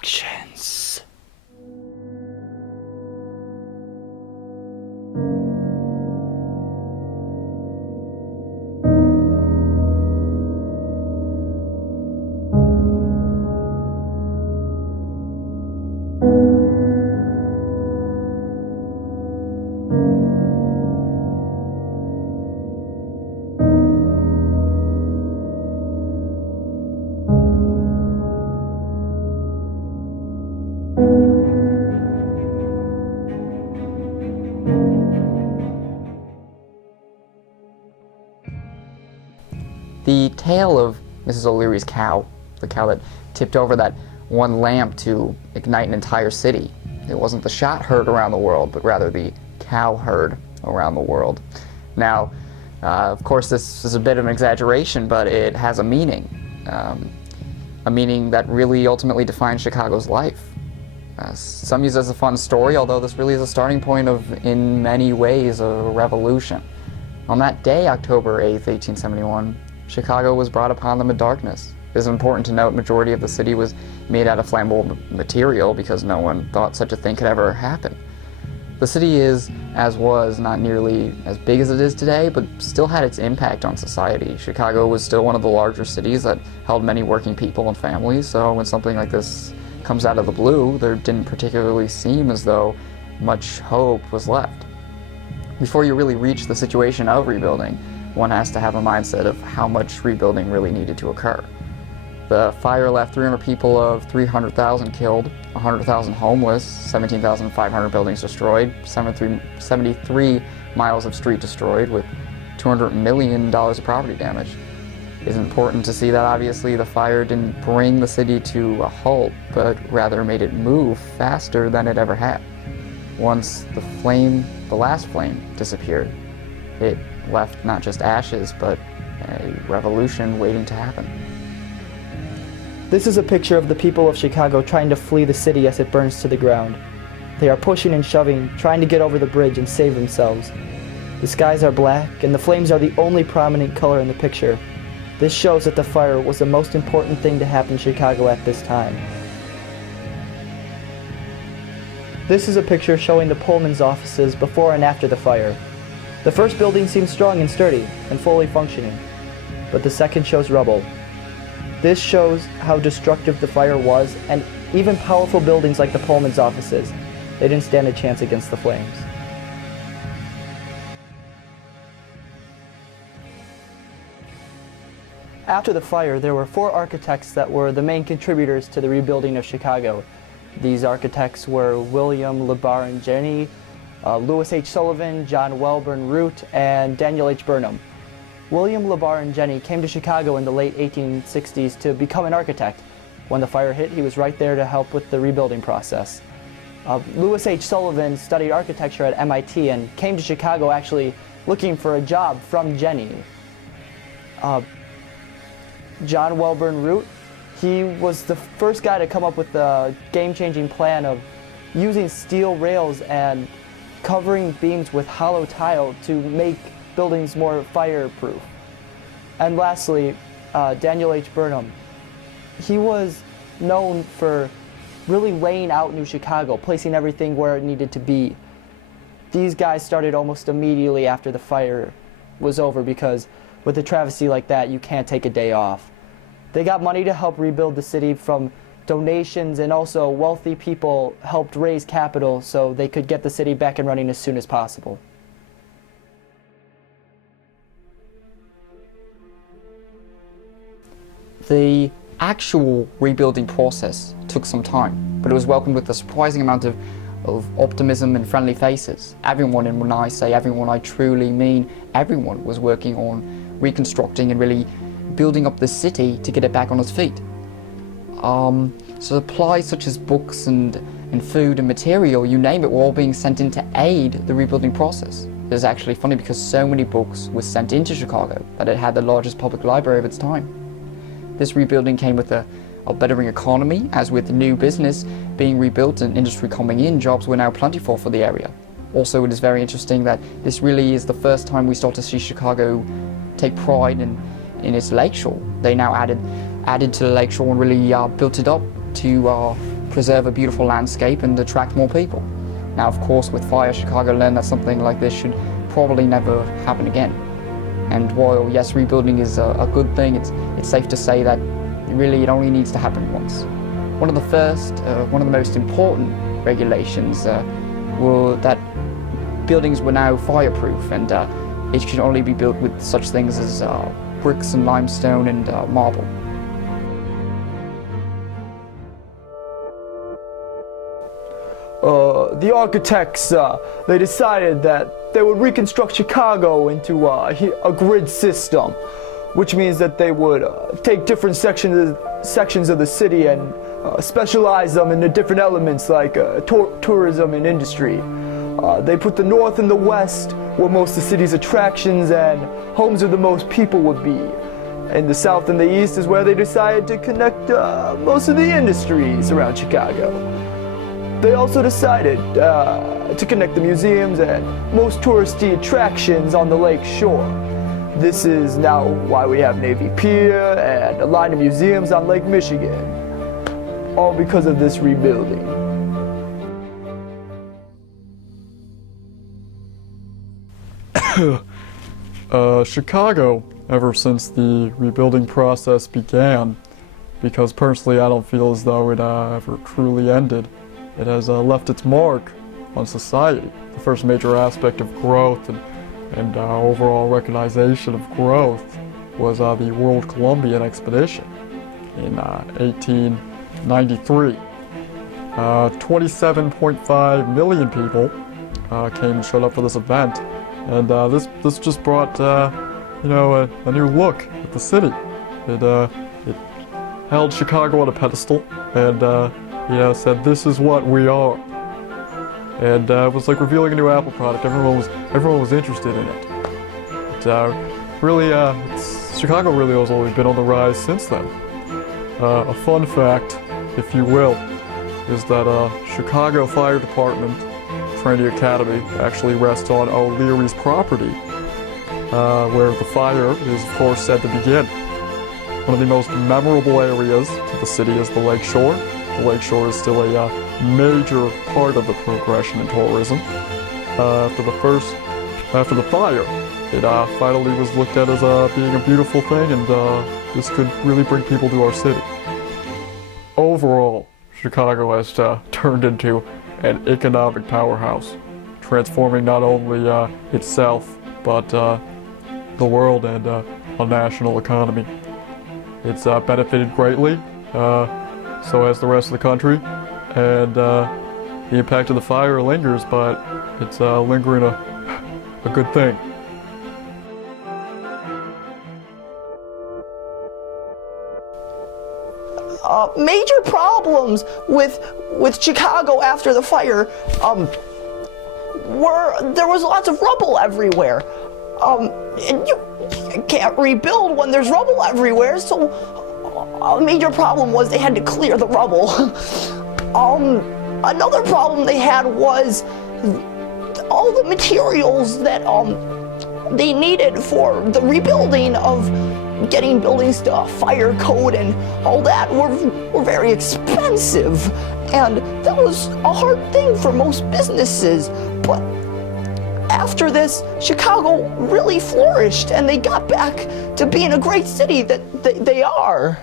Productions. The tale of Mrs. O'Leary's cow, the cow that tipped over that one lamp to ignite an entire city. It wasn't the shot heard around the world, but rather the cow heard around the world. Now, of course, this is a bit of an exaggeration, but it has a meaning that really ultimately defines Chicago's life. Some use it as a fun story, although this really is a starting point of, in many ways, a revolution. On that day, October 8th, 1871, Chicago was brought upon them in darkness. It is important to note majority of the city was made out of flammable material because no one thought such a thing could ever happen. The city is, as was, not nearly as big as it is today, but still had its impact on society. Chicago was still one of the larger cities that held many working people and families, so when something like this comes out of the blue, there didn't particularly seem as though much hope was left. Before you really reach the situation of rebuilding, one has to have a mindset of how much rebuilding really needed to occur. The fire left 300 people of 300,000 killed, 100,000 homeless, 17,500 buildings destroyed, 73 miles of street destroyed, with $200 million of property damage. It is important to see that obviously the fire didn't bring the city to a halt, but rather made it move faster than it ever had. Once the last flame disappeared, it left not just ashes, but a revolution waiting to happen. This is a picture of the people of Chicago trying to flee the city as it burns to the ground. They are pushing and shoving, trying to get over the bridge and save themselves. The skies are black, and the flames are the only prominent color in the picture. This shows that the fire was the most important thing to happen in Chicago at this time. This is a picture showing the Pullman's offices before and after the fire. The first building seems strong and sturdy and fully functioning, but the second shows rubble. This shows how destructive the fire was, and even powerful buildings like the Pullman's offices, they didn't stand a chance against the flames. After the fire, there were 4 architects that were the main contributors to the rebuilding of Chicago. These architects were William LeBaron Jenney, Louis H. Sullivan, John Welborn Root, and Daniel H. Burnham. William LeBaron Jenney came to Chicago in the late 1860s to become an architect. When the fire hit, he was right there to help with the rebuilding process. Louis H. Sullivan studied architecture at MIT and came to Chicago actually looking for a job from Jenney. John Welborn Root, he was the first guy to come up with the game-changing plan of using steel rails and covering beams with hollow tile to make buildings more fireproof. And lastly, Daniel H. Burnham. He was known for really laying out New Chicago, placing everything where it needed to be. These guys started almost immediately after the fire was over because with a travesty like that, you can't take a day off. They got money to help rebuild the city from donations, and also wealthy people helped raise capital so they could get the city back and running as soon as possible. The actual rebuilding process took some time, but it was welcomed with a surprising amount of optimism and friendly faces. Everyone, and when I say everyone, I truly mean everyone, was working on reconstructing and really building up the city to get it back on its feet. Supplies such as books and food and material, you name it, were all being sent in to aid the rebuilding process. It is actually funny because so many books were sent into Chicago that it had the largest public library of its time. This rebuilding came with a bettering economy, as with new business being rebuilt and industry coming in, jobs were now plentiful for the area. Also, it is very interesting that this really is the first time we start to see Chicago take pride in its lakeshore. They now added to the lakeshore and really built it up to preserve a beautiful landscape and attract more people. Now, of course, with fire, Chicago learned that something like this should probably never happen again. And while, yes, rebuilding is a good thing, it's safe to say that really it only needs to happen once. One of the most important regulations were that buildings were now fireproof, and it should only be built with such things as bricks and limestone and marble. The architects, they decided that they would reconstruct Chicago into a grid system, which means that they would take different sections of the city and specialize them into different elements like tourism and industry. They put the north and the west where most of the city's attractions and homes of the most people would be. And the south and the east is where they decided to connect most of the industries around Chicago. They also decided to connect the museums and most touristy attractions on the lake shore. This is now why we have Navy Pier and a line of museums on Lake Michigan, all because of this rebuilding. Chicago, ever since the rebuilding process began, because personally I don't feel as though it ever truly ended, it has left its mark on society. The first major aspect of growth and overall recognition of growth was the World Columbian Expedition in 1893. 27.5 million people came and showed up for this event, and this just brought a new look at the city. It held Chicago on a pedestal and said, "This is what we are." And it was like revealing a new Apple product. Everyone was interested in it. Chicago really has always been on the rise since then. A fun fact, if you will, is that Chicago Fire Department Trinity Academy actually rests on O'Leary's property, where the fire is, of course, said to begin. One of the most memorable areas to the city is the Lake Shore. The Lake Shore is still a major part of the progression in tourism. After the fire, it finally was looked at as being a beautiful thing, and this could really bring people to our city. Overall, Chicago has turned into an economic powerhouse, transforming not only itself, but the world and a national economy. It's benefited greatly, so has the rest of the country, and the impact of the fire lingers, but it's lingering a good thing. Major problems with Chicago after the fire were there was lots of rubble everywhere. And you can't rebuild when there's rubble everywhere, so a major problem was they had to clear the rubble. Another problem they had was all the materials that they needed for the rebuilding of getting buildings to fire code and all that were very expensive, and that was a hard thing for most businesses. But after this, Chicago really flourished, and they got back to being a great city that they are.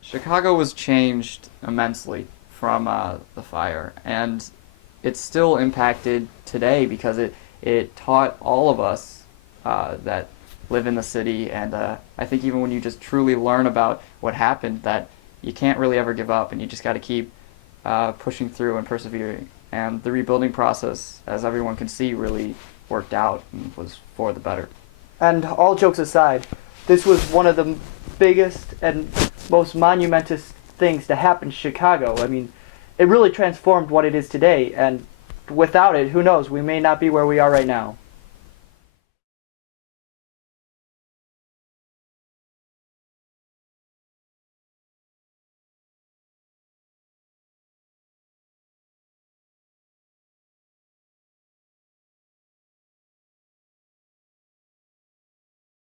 Chicago was changed immensely from the fire, and it's still impacted today because it taught all of us that live in the city, and I think even when you just truly learn about what happened, that you can't really ever give up, and you just got to keep pushing through and persevering. And the rebuilding process, as everyone can see, really worked out and was for the better. And all jokes aside, this was one of the biggest and most monumentous things to happen to Chicago. I mean, it really transformed what it is today, and without it, who knows, we may not be where we are right now.